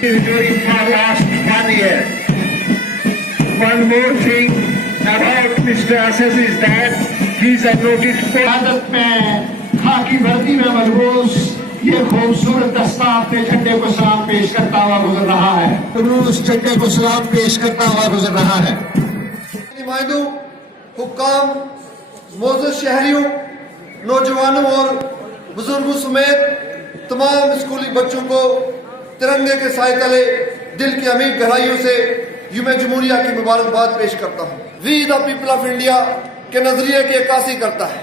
During for last 1 year. One more thing about Mr. Assis is that he is a noted आदत में खाकी वर्दी में मलबूस ये खूबसूरत दस्ता अपने झंडे को सलाम पेश करता हुआ गुजर रहा है। रूस झंडे को सलाम पेश करता हुआ गुजर रहा है। नुमाइंदों, हुक्काम, मौजूद शहरियों, नौजवानों और बुजुर्गों समेत तमाम स्कूली बच्चों को तिरंगे के साए तले दिल की अमीर गहराइयों से युमे जमहूरिया की मुबारकबाद पेश करता हूँ। We the people of India के नजरिए की अक्कासी करता है।